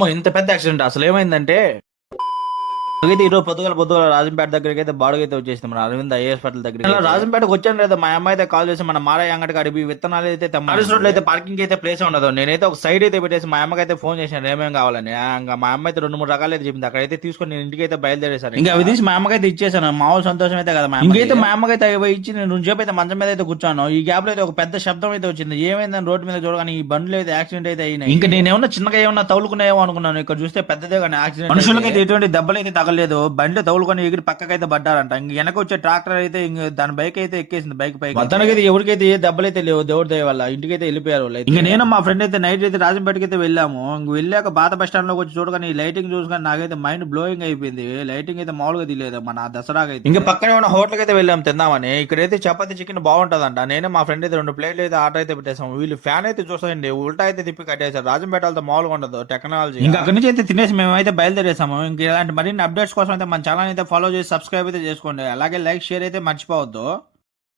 వామ్మో! ఇంత పెద్ద యాక్సిడెంటా? అసలేమైందంటే అయితే ఈరోజు పొద్దుగాల రాజంపేట దగ్గరికైతే బాడుగైతే వచ్చేసింది. మన అరవింద్ ఐఏఎస్ హాస్పిటల్ దగ్గరికి. ఇలా రాజంపేటకి వచ్చాను లేదా మా అమ్మ అయితే కాల్ చేసి మన మారయ్య అంగడి కాడికి విత్తనాలు అయితే తెమ్మారిస్ రోడ్లో అయితే పార్కింగ్ అయితే ప్లేస్ ఉండదు. నేనైతే ఒక సైడ్ అయితే పెట్టేసి మా అమ్మకైతే ఫోన్ చేశాను ఏమేం కావాలని. ఇంకా మా అమ్మ అయితే 2, 3 రకాలు అయితే చెప్పింది. అక్కడైతే తీసుకొని నేను ఇంటికి అయితే బయలుదేరేసాను. ఇంకా అవి తీసి మా అమ్మకైతే ఇచ్చేసాను. మామూలు సంతోషం అయితే కదా. ఇంకైతే మా అమ్మకైతే అవి ఇచ్చి నేను 2 సేపు అయితే మంచం మీద అయితే కూర్చోను. ఈ గ్యాప్ లో అయితే ఒక పెద్ద శబ్దం అయితే వచ్చింది. ఏమైందని రోడ్డు మీద చూడగానే ఈ బండ్లు అయితే యాక్సిడెంట్ అయితే అయినాయి. ఇంకా నేనేమన్నా చిన్నగా ఏమన్నా తగులుకున్నాయేమో అనుకున్నాను. ఇక్కడ చూస్తే పెద్దదే కానీ యాక్సిడెంట్. మనుషులకైతే ఎటువంటి దెబ్బలు అయితే తగలేదు. బండి తగులుకొని ఎగిరి పక్కకైతే పడ్డారంట. ఇంక వెనక వచ్చే ట్రాక్టర్ అయితే ఇంక దాని బైక్ అయితే ఎక్కేసింది. బైక్ పైకి మొత్తానికైతే ఎవరికైతే ఏ దెబ్బలైతే లేవు. దేవుడి దయ వల్ల ఇంటికైతే వెళ్ళిపోయారు. ఇంకా నేను మా ఫ్రెండ్ అయితే నైట్ అయితే రాజంపేటకి అయితే వెళ్ళాము. ఇంక వెళ్ళాక పాత బస్ స్టాండ్ లోకి వచ్చి చూడగానే ఈ లైటింగ్ చూసుకొని నాకైతే మైండ్ బ్లోయింగ్ అయిపోయింది. లైటింగ్ అయితే మామూలుగా తెలియదు మన దసరాకి అయితే. ఇంకా పక్కనే ఉన్న హోటల్కి అయితే వెళ్ళాము తిందామని. ఇక్కడైతే చపాతీ చికెన్ బాగుంటదంట. నేను మా ఫ్రెండ్ అయితే 2 ప్లేట్లు అయితే ఆర్డర్ అయితే పెట్టేసాము. వీళ్ళు ఫ్యాన్ అయితే చూసాయండి ఉల్టా అయితే తిప్పి కట్టేశారు. రాజంపేటలతో మామూలుగా ఉండదు టెక్నాలజీ. ఇంకా అక్కడి నుంచి అయితే తినేసి మేమైతే బయలుదేరేసాము. ఇంకా ఇలాంటి మరిన్ని అప్డేట్స్ కోసం అయితే మన ఛానల్ అయితే ఫాలో చేసి సబ్స్క్రైబ్ అయితే చేసుకోండి. అలాగే లైక్ షేర్ అయితే మర్చిపోవద్దు.